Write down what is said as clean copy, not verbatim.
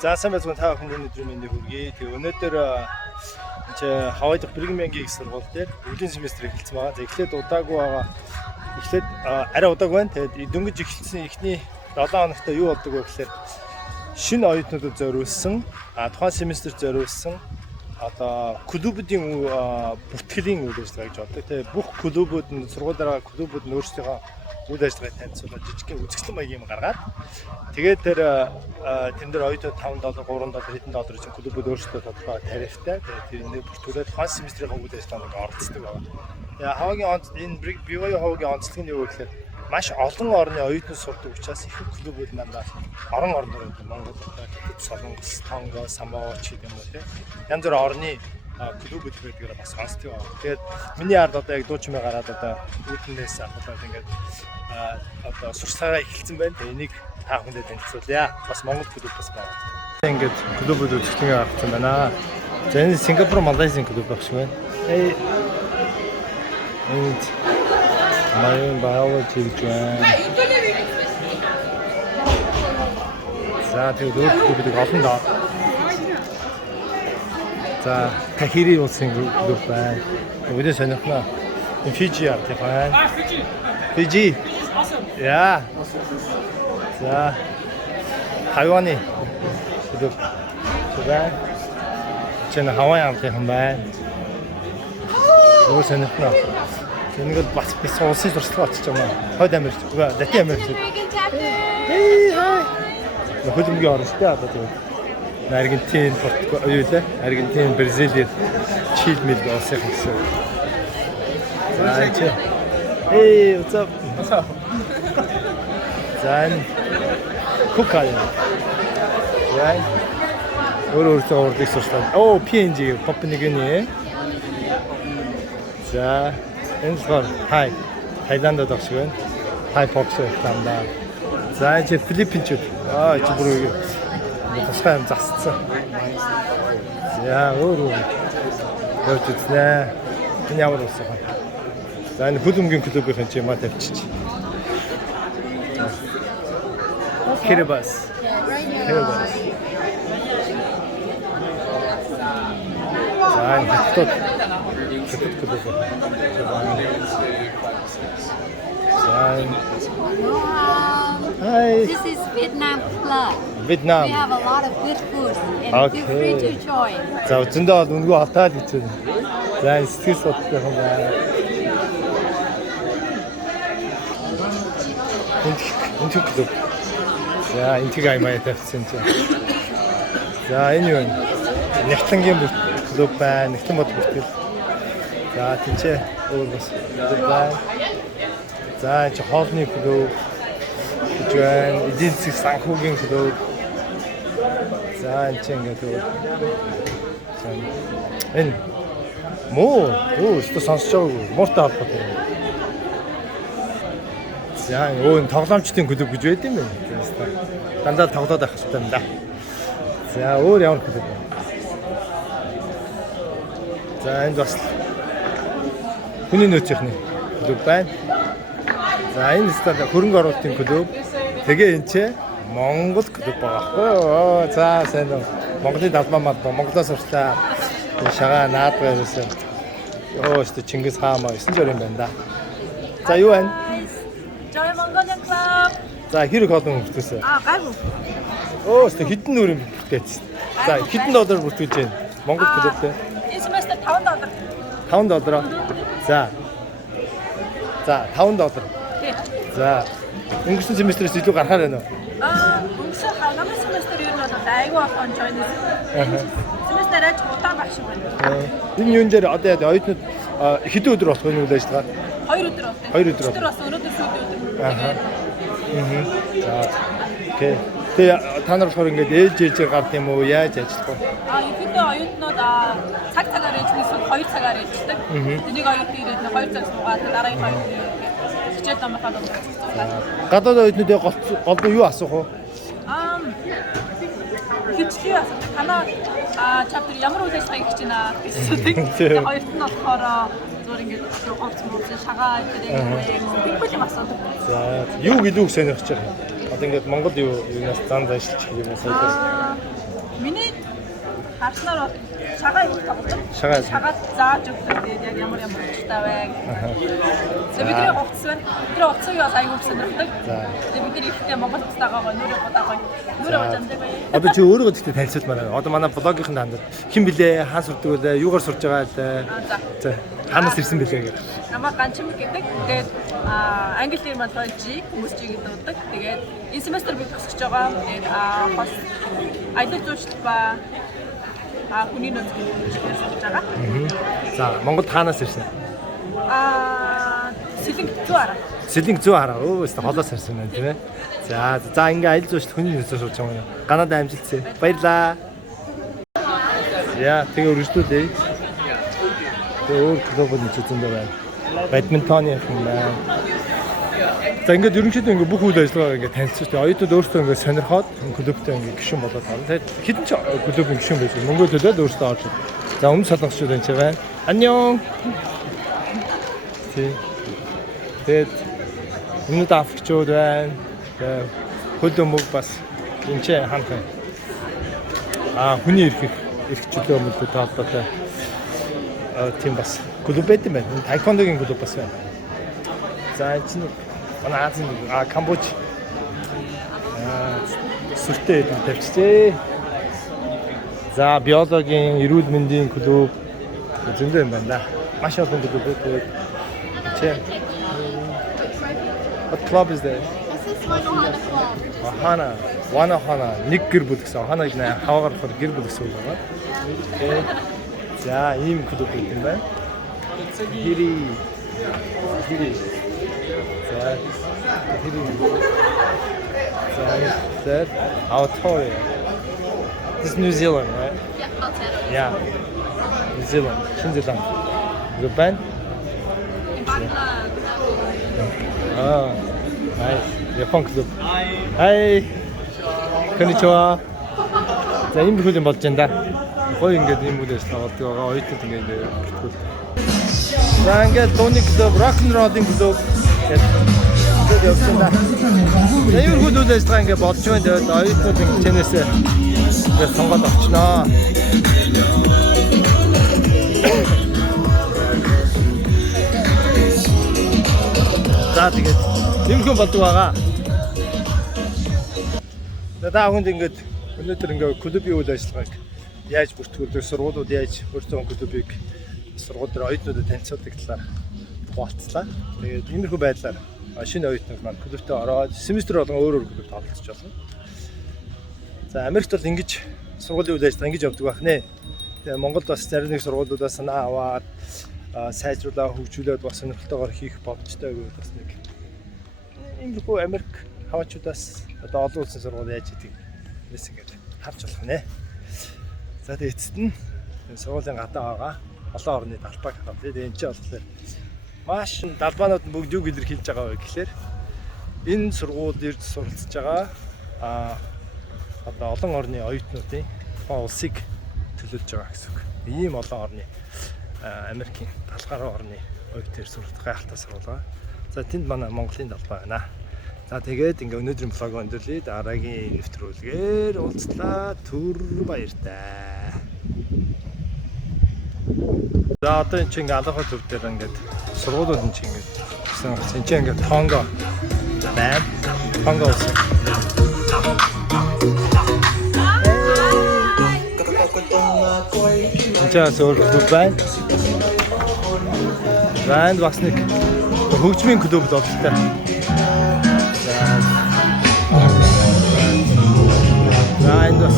За сайн байцгаана та бүхэн өнөөдөр мэндийг хүргэе. Тэгээ өнөөдөр 이제 Хавайд Бригмянгийн их сургууль дээр өвлийн семестр эхэлсэн байгаа. За эхлээд удаагүй байгаа. Эхлээд арай удаагүй байна. Тэгээд дөнгөж эхэлсэн эхний 7 хоногт юу болдог вэ гэхээр шинэ оюутнуудад зориулсан тухайн семестрт зориулсан одоо клубүүдийн бүртгэлийн үйл ажиллагаа гэж боддог. Тэгээ бүх клубүүд нь сургуулиараа клубүүд нь өөрсдийнхөө үйл ажиллагааг танилцуулаад жижигхэн үзэсгэлэн маягийн юм гаргаад тэгээд тэн дээр оюутнууд $5, $3, хэдэн доллар чинь клубүүд өөрсдөө тодорхой тарифтай. Тэгээд тэрнийг бүртгүүлээд тухайн семестрийн үйл ажиллагаанд оролцдог байна. Тэгээ Хаваагийн онц энэ BYU Хаваагийн онцлог нь юу вэ гэхээр маш олон орны оюутнууд сурдаг учраас их клубүүд надад орон орноор Монгол, Солонгос, Конго, Самоа ч гэдэг юм уу тийм янз бүрийн орны клубүүд байдгаар бас сонсдог байна. Тэгээд миний ард одоо яг дуучмаа гараад одоо үүднээс аваад ингээд одоо сурчлагаа эхэлсэн байна. Тэгээ энийг та бүхэндээ танилцуулъя. Бас Монгол клуб бас байна. Ингээд клубүүд үзэсгэлэнгээ авсан байна. За энэ Сингапур, Малайзийн клуб багш байна. Энд Марин Biology гэж байна. За тэгээд өөр клубүүд олон доо. За Тахири улсын клуб байна. Өдөө сонирхноо. Фижи арт байна. Фижи. Яа. За Тайваны клуб байна. Чэнэ Хавай арт байна. Өөр сонирхноо. Энийг бас бис улсын сурчлага очиж байгаа юм. Хойд Америк, Латин Америк. Хөлбөмбөгийн орнтой одоо тийм. Аргентин, Португал, юу лээ? Аргентин, Бразил, Чили мэл улсын гэсэн. За чи. What's up? What's up? Зан Кукай. Яа. Өөрөөсөө урдыг сурчлаа. PNG, Papua New Guinea. За энэ болохоор Тайландд багш байна. Тай бокс рекламдаа. За чи Филиппинчүүд. Чи бүр тусгай юм засцсан. За өөр явж үзнэ. Энэ ямар улс вэ? За энэ хөлбөмбөгийн клубийн чи маа тавьчих. Kiribati. За энэ хотод клуб. Hi. This is Vietnam Club. Vietnam. We have a lot of good food and feel free to join. За зөндөө үнгөө хатаад бичсэн. За сэтгэл судлах юм байна. Энтх клуб. За энтхийг аймаа тавьсан чинь. За энэ юу вэ? Нэгтлэнгийн клуб байна. Нэгтлэн бод бүртгэл. За тийчээ өөр бас клуб байна. За чи хоолны клуб. Жан эдийн засаг санхүүгийн клуб. За энэ ч ингээд энэ өстө сонсож байгаагүй мууртай холбоотой. За энэ тоглоомчдын клуб гэж байд юм байна. Дандаа тоглоод авах хэрэгтэй юм да. За өөр ямар клуб вэ? За энд бас хүний нөөцийнхний клуб байна. За энэ стад хөрөнгө оруулалтын клуб. Тэгээ энэ ч Монгол клуб байгаа байхгүй. За сайн уу. Монголын далбаа мал Монголоос сурчлаа. Шагаа наад байсан. Өстө Чингис хаан маа 9 жирийн байна да. За юу байна? Join Mongolian Club. За хэрэг хоолн бүртгүүлсэн. Гайгүй. Өстө хитэн нүрийн бүртгүүлсэн. За хитэн доллар бүртгүүлж байна. Монгол клуб дээр. Энэ семестр $5. $5. За. За $5. За өнгөрсөн семестрээс илүү гарахаар байна уу? Өнгөрсөн намын семестр юу нь бол айгүй ахын join хийсэн. Семестр аж удаан байх шиг байна. Энэ юун дээр одоо яа оюутнууд хэдэн өдөр болох вэ үйл ажиллагаа? 2 өдөр болтой. 2 өдөр. Өдөр бас өнөөдөр сүүлийн өдөр. За. Окей. Тэгээ та нар болохоор ингээд ээлж гард юм уу? Яаж ажиллах вэ? Ихэдэн оюутнууд цагаар ээлжнээс 2 цагаар ээлждэг. Тэнийг оюутны ирээд 2 цаг суугаад дараагийн оюутны хичээл намахад болчихсон. Гадаад оюутнууд голдуу юу асуух вэ? Хичээл асуух. Танаа чаптер ямар үйл ажиллагаа хийж байна гэсэн. Хоёрт нь болохоор зүгээр ингээд офц шагаа гэдэг юм асуудаг. За юу гэлүүг сонирхож байгаа. Одоо ингээд Монгол юунаас зан заншилж юм уу? миний харснаар шагаа их тоглодог. Шагаа зааж өгдөг. Тэгээд яг ямар учиртай байг. Тэгээд бидний хувцас байна. Тэр хувцсыг бас аягүй сонирхдаг. Тэгээд бид ихтэй Монгол цастаагаа нүрээ удаага. Нүрээ удаамдаг бай. Одоо чи өөрөө гэхдээ танилцуулмаар байна. Одоо манай блогийнхэн хандаад хэн блэ? Хаан сурдаг вэ? Юугаар сурж байгаа вэ? За. Ханаас ирсэн бэлээ гэх. Намаа ганчим гэдэг. Тэгээд англи хэл маань G хүмүүс G гэдэг удаг. Тэгээд энэ семестр би төгсөж байгаа. Тэгээд бас аялал жуулчлал ба хүний нөөц гэдэг сурж байгаа. За, Монгол хаанаас ирсэн? Сэлэнг 100 хараа. Сэлэнг 100 хараа. Өө, өстө холоос ирсэн байна тийм ээ. За ингээ аялал жуулчлал хүний нөөцөөр сурж байгаа юм. Канада амжилтсэ. Баярлаа. Яа, тэгээ өргөжлүүлээ. Тэгээ өөр клубуд нэлээд байна. Бадминтоны юм байна. За ингээд ерөнхийдөө ингээд бүх үйл ажиллагаа ингээд танилцуулж тэгээ оюутнууд өөрсдөө ингээд сонирхоод клубтэй ингээд гишүүн болоод байна. Тэгээд хэдэн ч клубын гишүүн байж Монгол төлөөд өөрсдөө орж. За өмнө солонгосчууд энэ ч байна. Аньон. Тэгээд өмнөд африкчууд байна. Тэгээд хөл өмг бас энэ ч хамт байна. Хүний эрх чөлөө өмгтэй талбартай тийм бас клуб байт юм байна. Тайквондогийн клуб бас байна. За энэ чинь Азийн Камбож сүртэй тавьчихжээ. За биологийн эрүүл мэндийн клуб зөндөө юм байна да. Маш олон клубүүд чи. What club is that? This is Wanohana Club. Wanohana нэг гэр бүл гэсэн. Ханаг хаваагаар болохоор гэр бүл гэсэн үг байна. За ийм клуб юм байна. Хири. That Aotearoa. This is New Zealand, right? Yeah, Aotearoa. Yeah, New Zealand. Шинзеланд. Good band? Nice. Japan club. Hi. Konnichiwa. За ийм бүхэн болж байна да. Гоё ингээд ийм үйл ажиллагаа болдог байгаа. Оюутнууд ингээд бүртгүүл. За ингээд дууны клуб, рок н роллын клуб гэдэг явсан да. Аюур үйл ажиллагаа ингээд болж байна. Тэгээд оюутнууд ингээд чэнэсээ ингээд сонгоод авчнаа. За тэгээд юм хүн болдог байгаа. Даа хүнд ингээд өнөөдөр ингээд клубын үйл ажиллагааг яаж бүртгүүлдэг, сургуулиуд яаж өөрсдөө клубыг сургууль дээр оюутнуудад танилцуулдаг талаар хуваалцлаа. Тэгээд иймэрхүү байдлаар шинэ оюутнууд маань клубтээ ороод семестр болгон өөр клубт оролцож болно. За Америкт бол ингэж сургуулийн үйл ажиллагаа ингэж явдаг байх нэ. Тэгээд Монголд бас зарим нэг сургуулиудаас санаа аваад сайжруулаад хөгжүүлээд бас сонирхолтойгоор хийх боломжтой гэдэг бас нэг иймэрхүү Америк хаваачудаас одоо олон улсын сургууль яаж хийдэг нэс ингэж харж болох нэ. За тэгээд эцэст нь сургуулийн гадаа байгаа олон орны талбайг хараад тэгээд энэ ч болохоор маш талбаанууд нь бүгд юу илэрхийлж байгаа вэ гэхээр энэ сургуульд ирж суралцж байгаа одоо олон орны оюутнуудын улсыг төлөөлж байгаа гэсэн үг. Ийм олон орны Америкийн талгаараа орны оюутнууд суралцах гайхалтай сургууль. За тэнд манай Монголын талбай байна. За тэгээд ингээ өнөөдрийн влог өндөрлөе. Дараагийн нэвтрүүлгээр уулзлаа. Түр баяртай. За одоо энэ чинь алхах төв дээр ингээд сургуулиуд энэ чинь ингээд гэсэн энэ чинь ингээд Тонго байна. Тонго улс. Энд зөв клуб байна. Банд бас нэг хөгжмийн клуб болтой. За энд бас